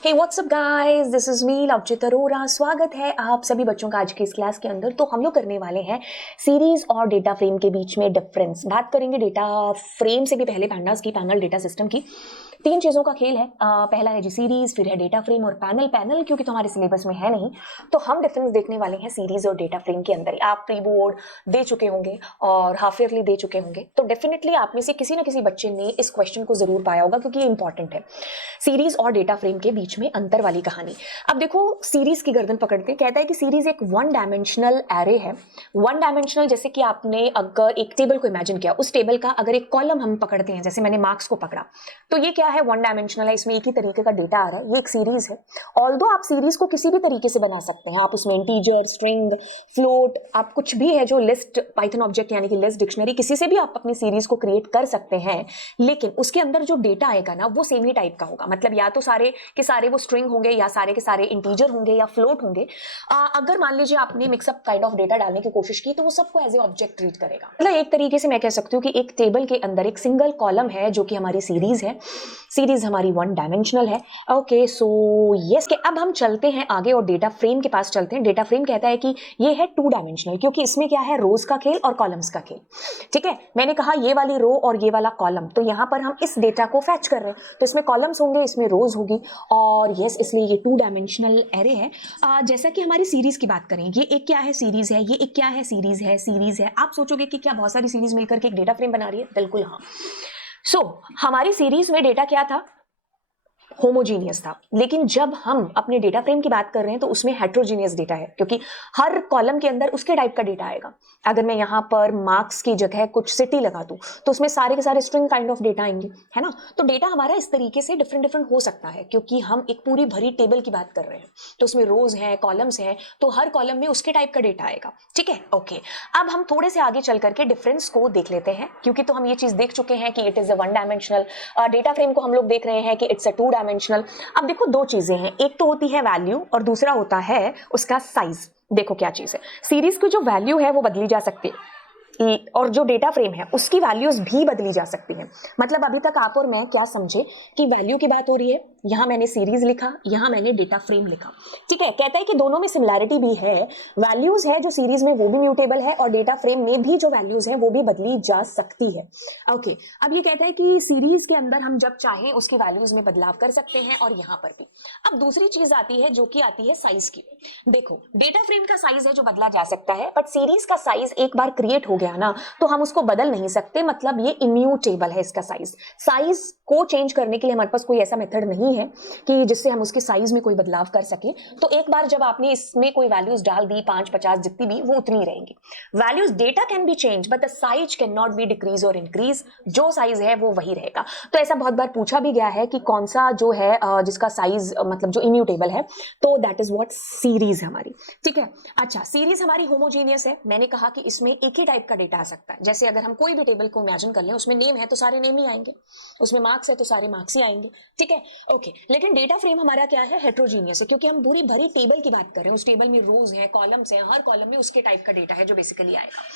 Hey what's up guys, this is me Lavchit Arora. स्वागत है आप सभी बच्चों का आज की इस क्लास के अंदर। तो हम लोग करने वाले हैं सीरीज और डेटा फ्रेम के बीच में डिफरेंस। बात करेंगे डेटा फ्रेम से भी पहले पैंडास की, पैनल डेटा सिस्टम की। तीन चीजों का खेल है। पहला है जी सीरीज, फिर है डेटा फ्रेम और पैनल। पैनल क्योंकि तुम्हारे सिलेबस में है नहीं, तो हम डिफरेंस देखने वाले हैं सीरीज और डेटा फ्रेम के अंदर। आप प्री बोर्ड दे चुके होंगे और हाफ ईयरली दे चुके होंगे, तो डेफिनेटली आप में से किसी ना किसी बच्चे ने इस क्वेश्चन को जरूर पाया होगा, क्योंकि ये इंपॉर्टेंट है। सीरीज और डेटा फ्रेम के बीच में अंतर वाली कहानी। अब देखो, सीरीज की गर्दन पकड़ते कहता है कि सीरीज एक वन डायमेंशनल एरे है। वन डायमेंशनल जैसे कि आपने अगर एक टेबल को इमेजिन किया, उस टेबल का अगर एक कॉलम हम पकड़ते हैं, जैसे मैंने मार्क्स को पकड़ा, तो ये क्या है, वन डायमेंशनल है। इसमें एक ही तरीके का डेटा आ रहा है, ये एक सीरीज है। ऑल्दो आप सीरीज को किसी भी तरीके से बना सकते हैं, आप उसमें इंटीजर, स्ट्रिंग, फ्लोट, आप कुछ भी है जो लिस्ट, पाइथन ऑब्जेक्ट यानी कि लिस्ट, डिक्शनरी, किसी से भी आप अपनी सीरीज को क्रिएट कर सकते हैं। लेकिन उसके अंदर जो डेटा आएगा ना, वो सेम ही टाइप का होगा। मतलब या तो सारे के सारे वो स्ट्रिंग होंगे, या सारे के सारे इंटीजर होंगे, या फ्लोट होंगे। अगर मान लीजिए आपने मिक्सअप काइंड ऑफ डेटा डालने की कोशिश की, तो वो सबको एज ए ऑब्जेक्ट ट्रीट करेगा। मतलब एक तरीके से मैं कह सकती हूँ कि एक टेबल के अंदर एक सिंगल कॉलम है जो कि हमारी सीरीज है। सीरीज हमारी वन डायमेंशनल है। ओके, सो यस के अब हम चलते हैं आगे और डेटा फ्रेम के पास चलते हैं। डेटा फ्रेम कहता है कि ये है टू डायमेंशनल, क्योंकि इसमें क्या है, रोज का खेल और कॉलम्स का खेल। ठीक है, मैंने कहा ये वाली रो और ये वाला कॉलम, तो यहां पर हम इस डेटा को फैच कर रहे हैं, तो इसमें कॉलम्स होंगे, इसमें रोज होगी, और यस इसलिए ये टू डायमेंशनल एरे है। जैसा कि हमारी सीरीज की बात करें, ये एक क्या है, सीरीज है। ये एक क्या है, सीरीज है। सीरीज है, आप सोचोगे कि क्या बहुत सारी सीरीज मिलकर के एक डेटा फ्रेम बना रही है? बिल्कुल हाँ। सो हमारी सीरीज में डेटा क्या था, होमोजीनियस था। लेकिन जब हम अपने डेटा फ्रेम की बात कर रहे हैं, तो उसमें हेट्रोजीनियस डेटा है, क्योंकि हर कॉलम के अंदर उसके टाइप का डेटा आएगा। अगर मैं यहां पर मार्क्स की जगह कुछ सिटी लगा दूं, तो उसमें सारे के सारे स्ट्रिंग काइंड ऑफ डेटा आएंगे, है ना। तो डेटा हमारा इस तरीके से डिफरेंट डिफरेंट हो सकता है, क्योंकि हम एक पूरी भरी टेबल की बात कर रहे हैं, तो उसमें रोज है, कॉलम्स है, तो हर कॉलम में उसके टाइप का डेटा आएगा। ठीक है, ओके। अब हम थोड़े से आगे चल करके डिफरेंस को देख लेते हैं, क्योंकि तो हम ये चीज देख चुके हैं कि it is a one dimensional. Data frame को हम लोग देख रहे हैं कि इट्स अ टू डायमेंशनल। अब देखो, दो चीजें हैं, एक तो होती है वैल्यू और दूसरा होता है उसका साइज। देखो क्या चीज है, सीरीज की जो वैल्यू है वो बदली जा सकती है, और जो डेटा फ्रेम है उसकी वैल्यूज भी बदली जा सकती हैं। मतलब अभी तक आप और मैं क्या समझे कि वैल्यू की बात हो रही है, यहां मैंने सीरीज लिखा, यहां मैंने डेटा फ्रेम लिखा। ठीक है, कहता है कि दोनों में सिमिलैरिटी भी है। वैल्यूज है जो सीरीज में वो भी म्यूटेबल है, और डेटा फ्रेम में भी जो वैल्यूज है वो भी बदली जा सकती है। ओके, अब ये कहता है कि सीरीज के अंदर हम जब चाहें उसकी वैल्यूज में बदलाव कर सकते हैं, और यहां पर भी। अब दूसरी चीज आती है जो कि आती है साइज की। देखो, डेटा फ्रेम का साइज है जो बदला जा सकता है, बट सीरीज का साइज एक बार क्रिएट हो गया ना, तो हम उसको बदल नहीं सकते। मतलब ये इम्यूटेबल है इसका साइज। साइज को चेंज करने के लिए हमारे पास कोई ऐसा मेथड नहीं है कि जिससे हम उसके साइज में कोई बदलाव कर सके। तो एक बार जब आपने इसमें कोई वैल्यूज डाल दी, 5, 50 जितनी भी, वो उतनी रहेंगी। Values data can be change, but the size can not be decrease और इंक्रीज। जो साइज है वो वही रहेगा। तो ऐसा बहुत बार पूछा भी गया है कि कौन सा जो है जिसका साइज मतलब जो इम्यूटेबल है, तो दैट इज व्हाट सीरीज हमारी। ठीक है, अच्छा, सीरीज हमारी होमोजीनियस है। मैंने कहा कि इसमें एक ही टाइप का डेटा आ सकता है। जैसे अगर हम कोई भी टेबल को इमेजिन कर लें, उसमें नेम है तो सारे नेम ही आएंगे, उसमें मार्क्स है तो सारे मार्क्स ही आएंगे। ठीक है, ओके। लेकिन डेटा फ्रेम हमारा क्या है, हेट्रोजीनियस है, क्योंकि हम पूरी भरी टेबल की बात कर रहे हैं। उस टेबल में रोज हैं, कॉलम्स हैं, हर कॉलम में उसके टाइप का डेटा है जो बेसिकली आएगा।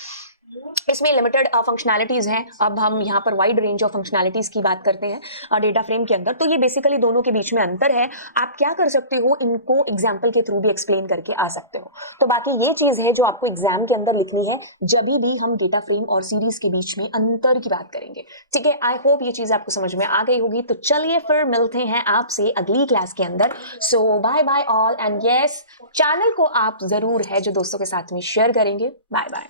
इसमें लिमिटेड फंक्शनैलिटीज हैं। अब हम यहाँ पर वाइड रेंज ऑफ फंक्शनैलिटीज की बात करते हैं डेटा फ्रेम के अंदर। तो ये बेसिकली दोनों के बीच में अंतर है। आप क्या कर सकते हो, इनको एग्जाम्पल के थ्रू भी एक्सप्लेन करके आ सकते हो। तो बाकी ये चीज है जो आपको एग्जाम के अंदर लिखनी है, जब भी हम डेटा फ्रेम और सीरीज के बीच में अंतर की बात करेंगे। ठीक है, आई होप ये चीज आपको समझ में आ गई होगी। तो चलिए फिर मिलते हैं आपसे अगली क्लास के अंदर। So bye bye all, and yes, channel को आप जरूर है जो दोस्तों के साथ में शेयर करेंगे। Bye bye.